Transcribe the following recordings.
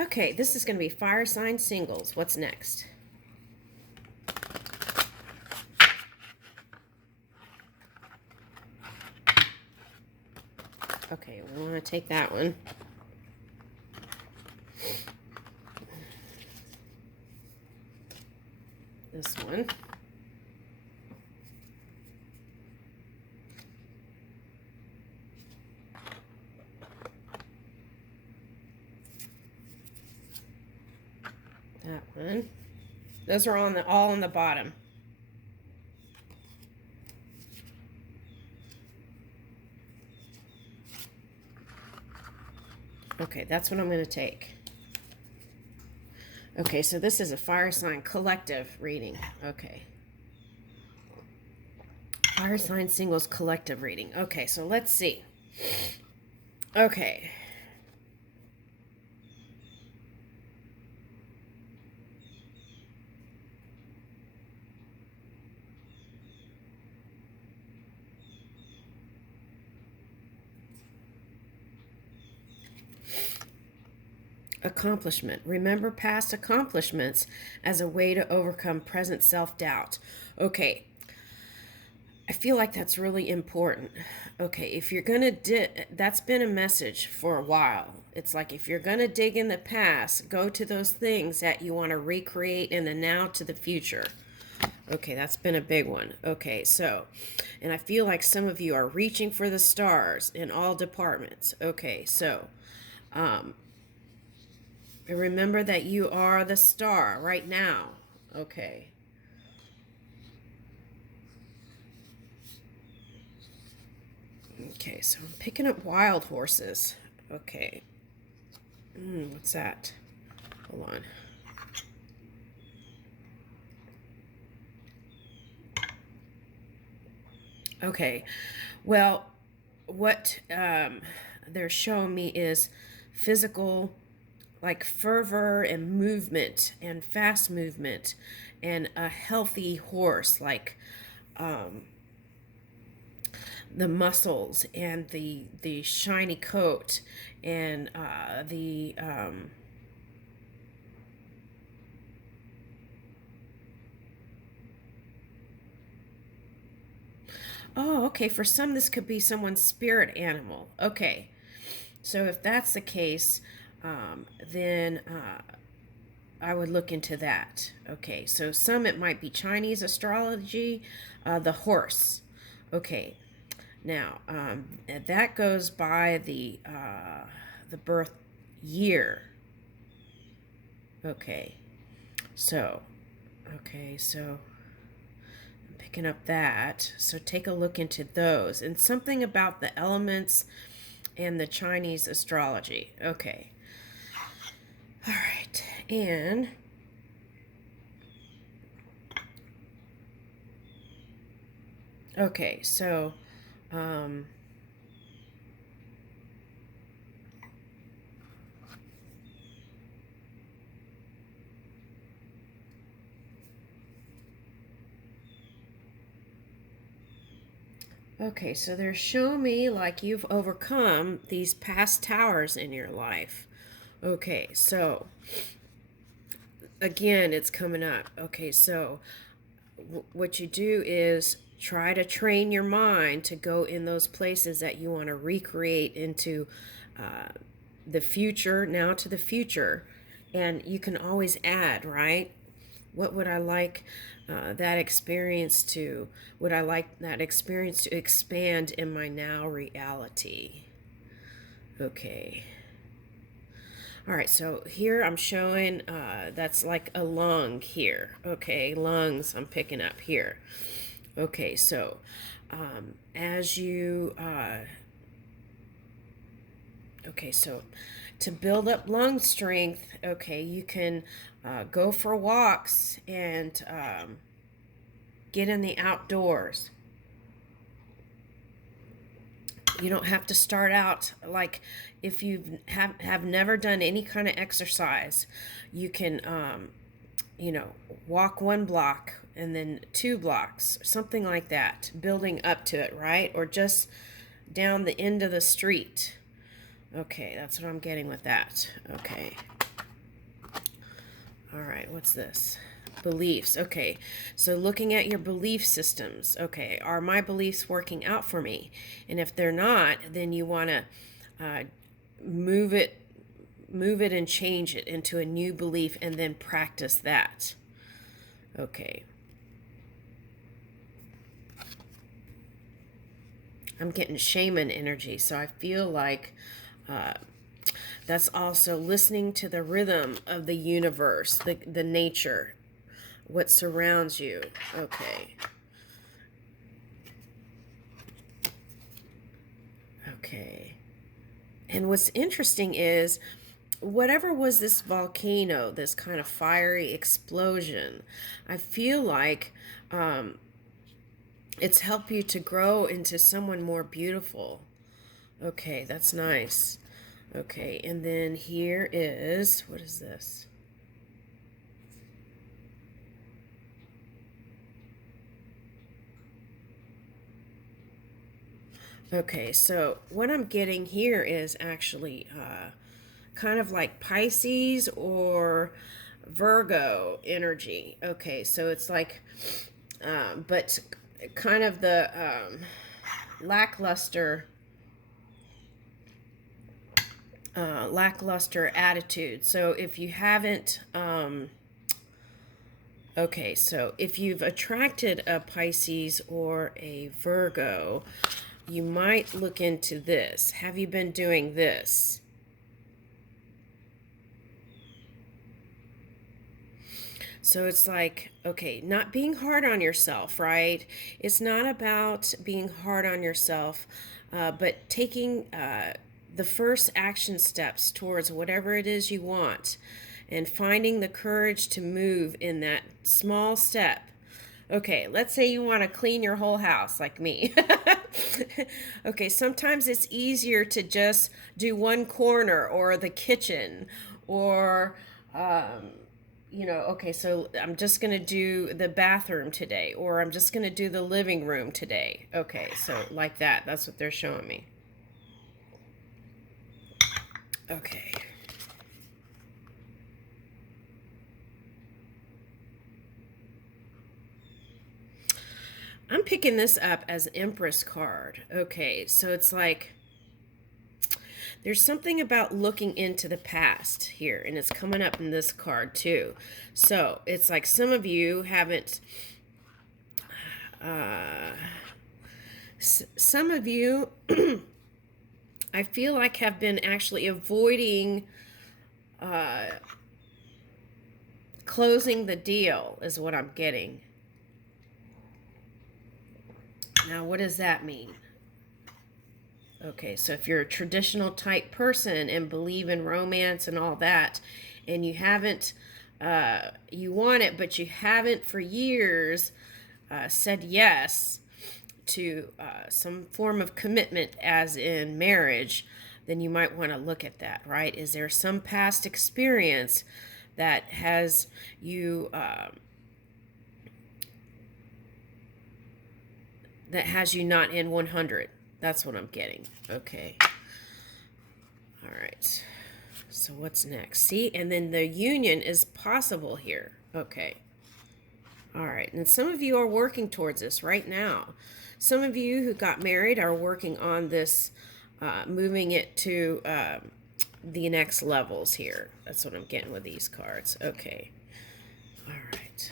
Okay, this is going to be Firesign singles. What's next? Okay, we want to take that one. This one. That one. Those are all on the bottom. Okay, that's what I'm going to take. Okay, so this is a Firesign collective reading. Okay. Firesign singles collective reading. Okay, so let's see. Okay. Accomplishment. Remember past accomplishments as a way to overcome present self-doubt. Okay. I feel like that's really important. Okay, if you're going to that's been a message for a while. It's like if you're going to dig in the past, go to those things that you want to recreate in the now to the future. Okay, that's been a big one. Okay, so, and I feel like some of you are reaching for the stars in all departments. Okay, so, remember that you are the star right now. Okay. Okay, so I'm picking up wild horses. Okay. What's that? Hold on. Okay. Well, what they're showing me is physical, like fervor and movement and fast movement and a healthy horse, like the muscles and the shiny coat and the oh, okay, for some this could be someone's spirit animal. Okay, so if that's the case, then I would look into that. Okay, so some it might be Chinese astrology, the horse. Okay, now that goes by the birth year. Okay, so I'm picking up that. So take a look into those and something about the elements and the Chinese astrology. Okay. All right, and okay, so okay, so they're showing me like you've overcome these past towers in your life. Okay, so again, it's coming up. Okay, so what you do is try to train your mind to go in those places that you want to recreate into the future, now to the future. And you can always add, right? What would I like that experience to? Would I like that experience to expand in my now reality? Okay. All right, so here I'm showing that's like a lung here. Okay, lungs I'm picking up here. Okay, so as you, okay, so to build up lung strength, okay, you can go for walks and get in the outdoors. You don't have to start out like if you have never done any kind of exercise. You can, walk 1 block and then 2 blocks, something like that, building up to it, right? Or just down the end of the street. Okay, that's what I'm getting with that. Okay. what's this? Beliefs. Okay, so looking at your belief systems. Okay, are my beliefs working out for me? And if they're not, then you want to uh, move it and change it into a new belief, and then practice that. Okay. I'm getting shaman energy, so I feel like uh, that's also listening to the rhythm of the universe, the nature, what surrounds you. Okay. Okay. And what's interesting is, whatever was this volcano, this kind of fiery explosion, I feel like it's helped you to grow into someone more beautiful. Okay, that's nice. Okay, and then here is, what is this? Okay, so what I'm getting here is actually kind of like Pisces or Virgo energy. Okay, so it's like, but kind of the lackluster attitude. So if you haven't, okay, so if you've attracted a Pisces or a Virgo, you might look into this. Have you been doing this? So it's like, okay, not being hard on yourself, right? It's not about being hard on yourself, but taking the first action steps towards whatever it is you want, and finding the courage to move in that small step. Okay, let's say you want to clean your whole house like me. Okay, sometimes it's easier to just do one corner or the kitchen, or okay, so I'm just going to do the bathroom today, or I'm just going to do the living room today. Okay, so like that. That's what they're showing me. Okay. I'm picking this up as Empress card. Okay, so it's like there's something about looking into the past here, and it's coming up in this card too. So it's like some of you haven't, some of you, I feel like have been actually avoiding closing the deal, is what I'm getting. Now, what does that mean? Okay, so if you're a traditional type person and believe in romance and all that, and you haven't, you want it, but you haven't for years said yes to some form of commitment, as in marriage, then you might want to look at that, right? Is there some past experience that has you not in 100? That's what I'm getting. Okay. All right. So what's next? See, and then the union is possible here. Okay. All right. And some of you are working towards this right now. Some of you who got married are working on this, moving it to the next levels here. That's what I'm getting with these cards. Okay. All right.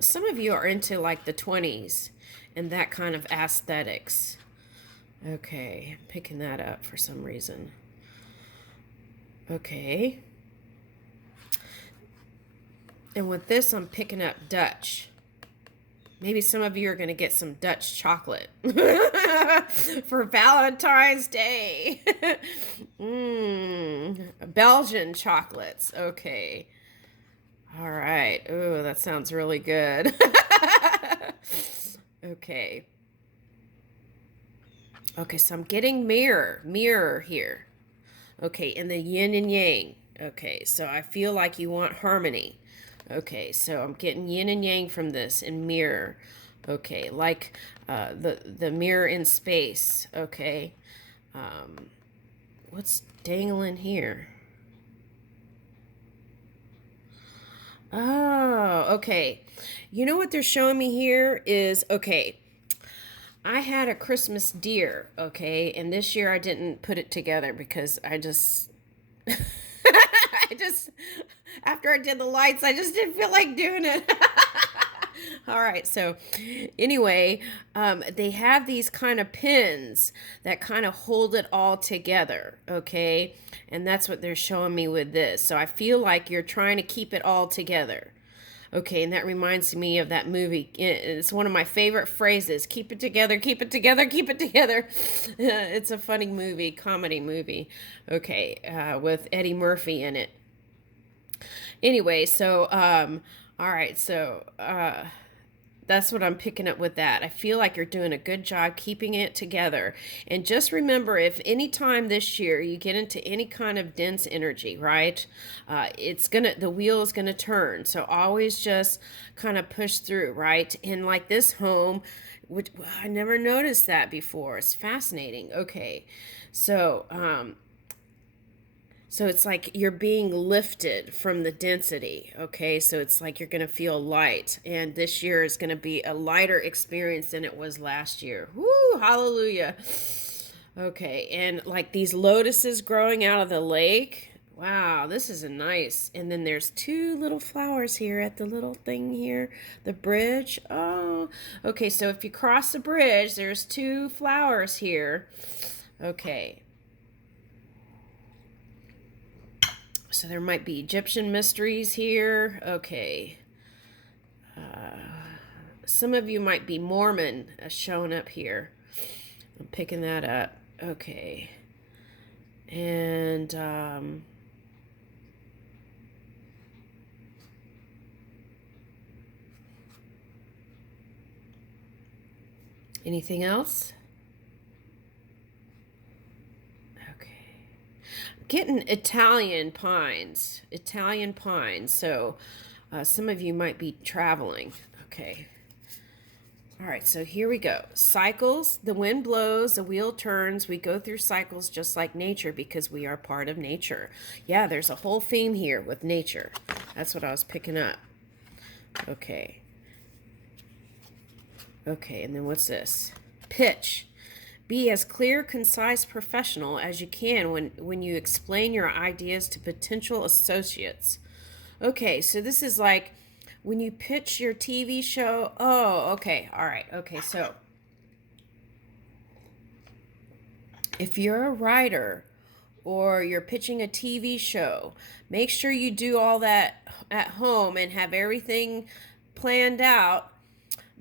Some of you are into like the 20s and that kind of aesthetics. Okay, I'm picking that up for some reason. Okay. And with this, I'm picking up Dutch. Maybe some of you are going to get some Dutch chocolate for Valentine's Day. Belgian chocolates. Okay. All right. Ooh, that sounds really good. Okay. Okay, so I'm getting mirror here. Okay, and the yin and yang. Okay, so I feel like you want harmony. Okay, so I'm getting yin and yang from this and mirror. Okay, like the mirror in space. Okay, what's dangling here? Oh, okay. You know what they're showing me here is okay. I had a Christmas deer, okay, and this year I didn't put it together because I just I just after I did the lights, I just didn't feel like doing it. All right, so anyway, they have these kind of pins that kind of hold it all together, okay? And that's what they're showing me with this. So I feel like you're trying to keep it all together. Okay, and that reminds me of that movie. It's one of my favorite phrases. Keep it together, keep it together, keep it together. It's a funny movie, comedy movie. Okay, with Eddie Murphy in it. Anyway, so, all right, so, that's what I'm picking up with that. I feel like you're doing a good job keeping it together. And just remember, if any time this year you get into any kind of dense energy, right, the wheel is gonna turn. So always just kind of push through, right? And like this home, which I never noticed that before. It's fascinating. Okay, so so it's like you're being lifted from the density, okay? So it's like you're going to feel light. And this year is going to be a lighter experience than it was last year. Woo, hallelujah. Okay, and like these lotuses growing out of the lake. Wow, this is a nice. And then there's two little flowers here at the little thing here, the bridge. Oh, okay, so if you cross the bridge, there's two flowers here. Okay. So there might be Egyptian mysteries here. Okay. Some of you might be Mormon showing up here. I'm picking that up. Okay. And anything else? Getting Italian pines. Italian pines. So some of you might be traveling. Okay. All right, so here we go. Cycles. The wind blows, the wheel turns. We go through cycles just like nature because we are part of nature. Yeah, there's a whole theme here with nature. That's what I was picking up. Okay. Okay, and then what's this? Pitch. Be as clear, concise, professional as you can when you explain your ideas to potential associates. Okay, so this is like when you pitch your TV show. Oh, okay, all right. Okay, so if you're a writer or you're pitching a TV show, make sure you do all that at home and have everything planned out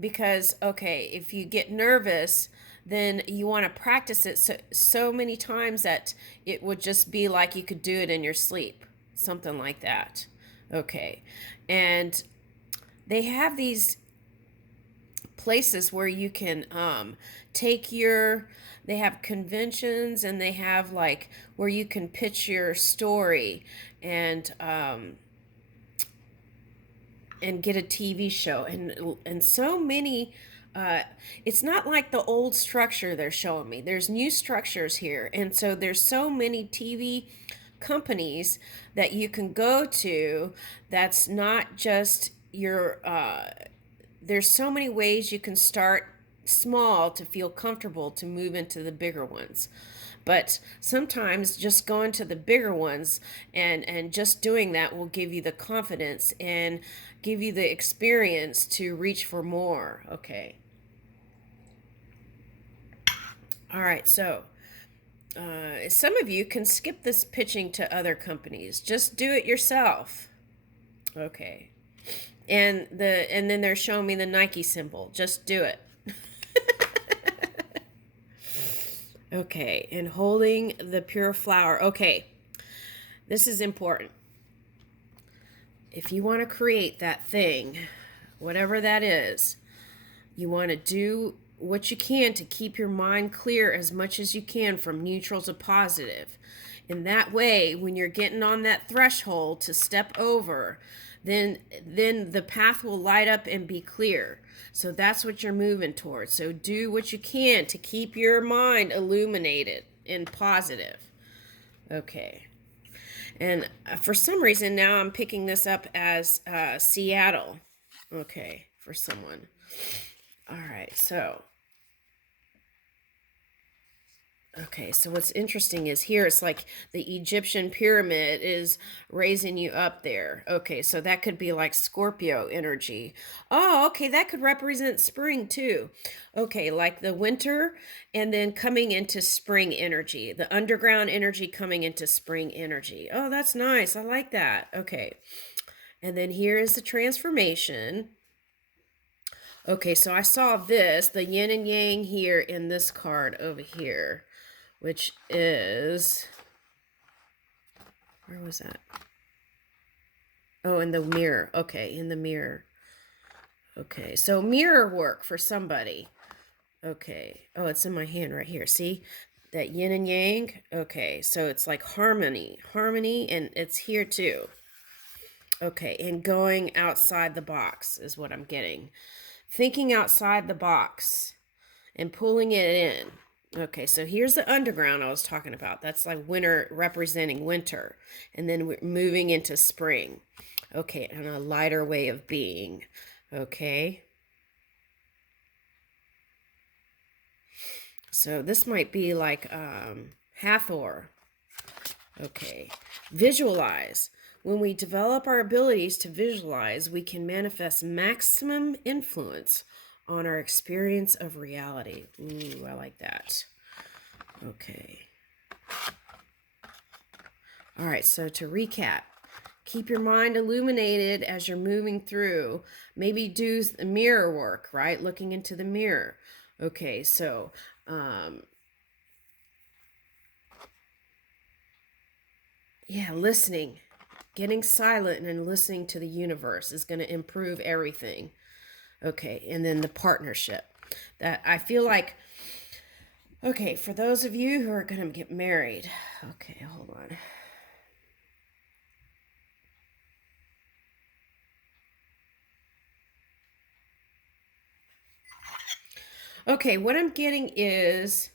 because, okay, if you get nervous, then you want to practice it so many times that it would just be like you could do it in your sleep, something like that. Okay, and they have these places where you can take your, they have conventions and they have like where you can pitch your story and get a TV show and so many. It's not like the old structure they're showing me. There's new structures here, and so there's so many TV companies that you can go to. That's not just your. There's so many ways you can start small to feel comfortable to move into the bigger ones. But sometimes just going to the bigger ones and just doing that will give you the confidence and give you the experience to reach for more. Okay. All right, so some of you can skip this pitching to other companies. Just do it yourself. Okay. And then they're showing me the Nike symbol. Just do it. Okay, and holding the pure flower. Okay, this is important. If you want to create that thing, whatever that is, you want to do what you can to keep your mind clear as much as you can from neutral to positive. In that way, when you're getting on that threshold to step over, then the path will light up and be clear. So that's what you're moving towards. So do what you can to keep your mind illuminated and positive. Okay. And for some reason now I'm picking this up as Seattle. Okay, for someone. All right, so okay, so what's interesting is here it's like the Egyptian pyramid is raising you up there. Okay, so that could be like Scorpio energy. Oh, okay, that could represent spring too. Okay, like the winter and then coming into spring energy, the underground energy coming into spring energy. Oh, that's nice. I like that. Okay, and then here is the transformation. Okay, so I saw this, the yin and yang here in this card over here, which is, where was that? Oh, in the mirror. Okay, in the mirror. Okay, so mirror work for somebody. Okay. Oh, it's in my hand right here. See that yin and yang? Okay, so it's like harmony, and it's here too. Okay, and going outside the box is what I'm getting. Thinking outside the box and pulling it in. Okay, so here's the underground I was talking about. That's like winter, representing winter. And then we're moving into spring. Okay, and a lighter way of being. Okay. So this might be like Hathor. Okay. Visualize. When we develop our abilities to visualize, we can manifest maximum influence on our experience of reality. Ooh, I like that. Okay. All right, so to recap, keep your mind illuminated as you're moving through. Maybe do mirror work, right? Looking into the mirror. Okay, so yeah, listening. Getting silent and listening to the universe is going to improve everything. Okay, and then the partnership. That I feel like, okay, for those of you who are going to get married. Okay, hold on. Okay, what I'm getting is,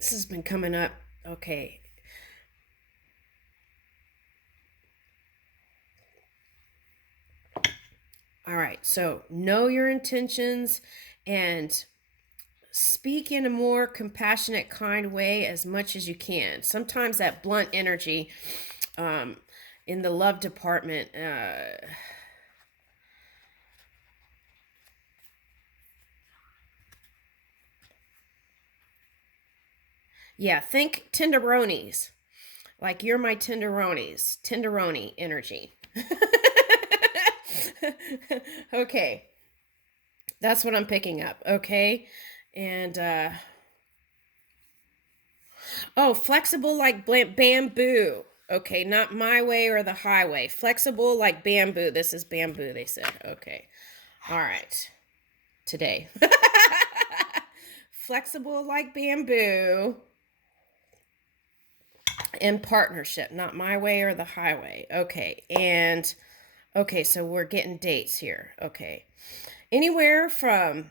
this has been coming up. Okay. All right, so know your intentions and speak in a more compassionate, kind way as much as you can. Sometimes that blunt energy in the love department, yeah, think tenderonis. Like you're my tenderonis. Tenderoni energy. Okay. That's what I'm picking up. Okay. And oh, flexible like bamboo. Okay, not my way or the highway. Flexible like bamboo. This is bamboo, they said. Okay. All right. Today. Flexible like bamboo. And partnership, not my way or the highway. Okay. And okay, so we're getting dates here. Okay. Anywhere from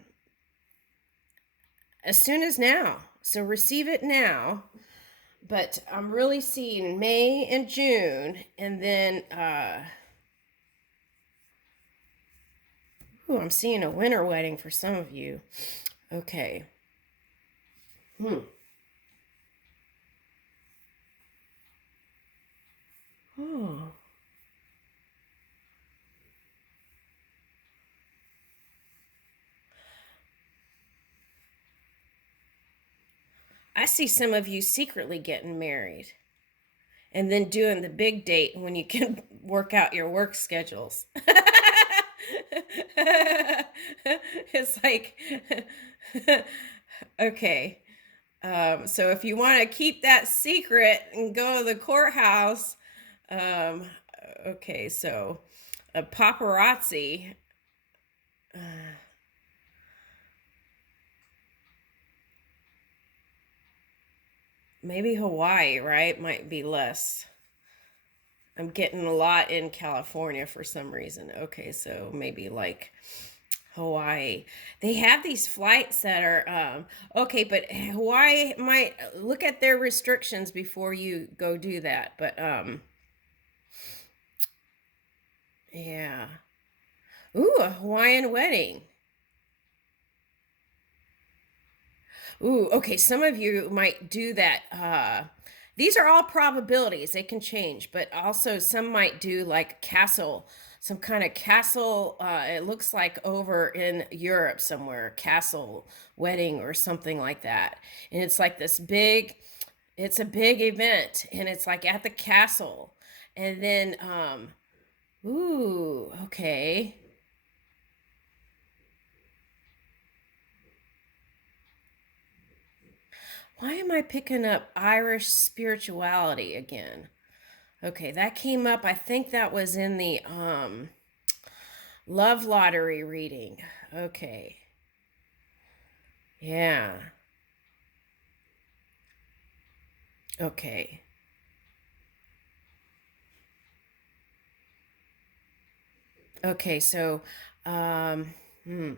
as soon as now. So receive it now. But I'm really seeing May and June, and then I'm seeing a winter wedding for some of you. Okay. Oh. I see some of you secretly getting married and then doing the big date when you can work out your work schedules. It's like, okay. So if you want to keep that secret and go to the courthouse, okay, so a paparazzi. maybe Hawaii, right? Might be less. I'm getting a lot in California for some reason. Okay, so maybe like Hawaii. They have these flights that are okay, but Hawaii might look at their restrictions before you go do that. But yeah. Ooh, a Hawaiian wedding. Ooh, okay. Some of you might do that. These are all probabilities. They can change, but also some might do like castle, some kind of castle. It looks like over in Europe somewhere, castle wedding or something like that. And it's like this big, it's a big event, and it's like at the castle. And then, ooh, okay. Why am I picking up Irish spirituality again? Okay, that came up. I think that was in the love lottery reading. Okay. Yeah. Okay. Okay, so um hmm.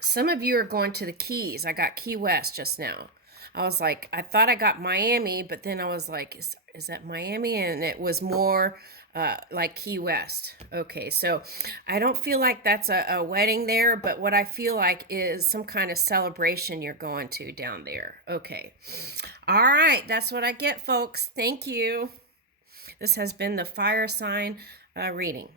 Some of you are going to the Keys. I got Key West just now. I was like, I thought I got Miami, but then I was like, is that Miami? And it was more like Key West. Okay, so I don't feel like that's a wedding there, but what I feel like is some kind of celebration you're going to down there. Okay. All right, that's what I get, folks. Thank you. This has been the Fire Sign reading.